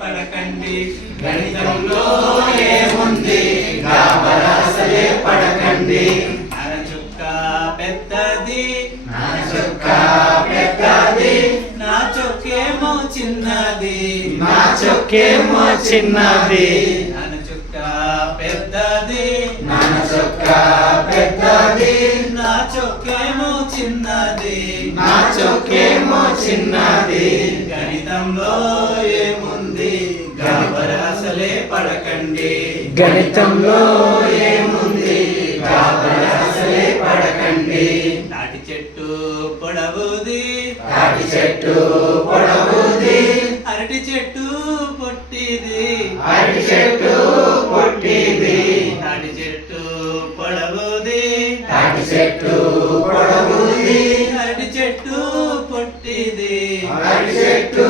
పడకండి గణితంలో ఏముంది గాబరాసలే పడకండి అరచుక్క పెద్దది నా చొక్కేమో చిన్నది అనచుక్క పెద్దది నా చొక్కేమో చిన్నది గణితంలో ఏముంది గాబరాసలే పడకండి తాటి చెట్టు పొడవుది అరటి చెట్టు పొట్టిది తాటి చెట్టు పొడవుది అరటి చెట్టు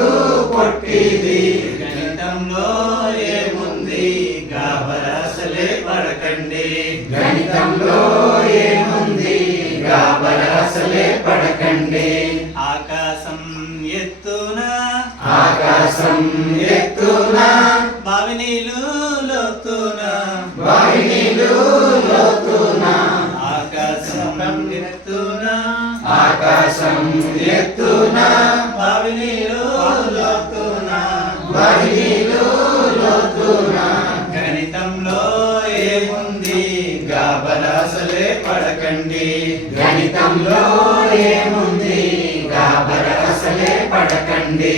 పొట్టిది గణితంలో ఏముంది గాబరాసలే పడకండి ఆకాశం ఎత్తున బావి నీళ్ళు లోతున ఆకాశం ఎత్తున బావి నీళ్ళు లోతున గణితంలో ఏముంది గాబరాసలే పడకండి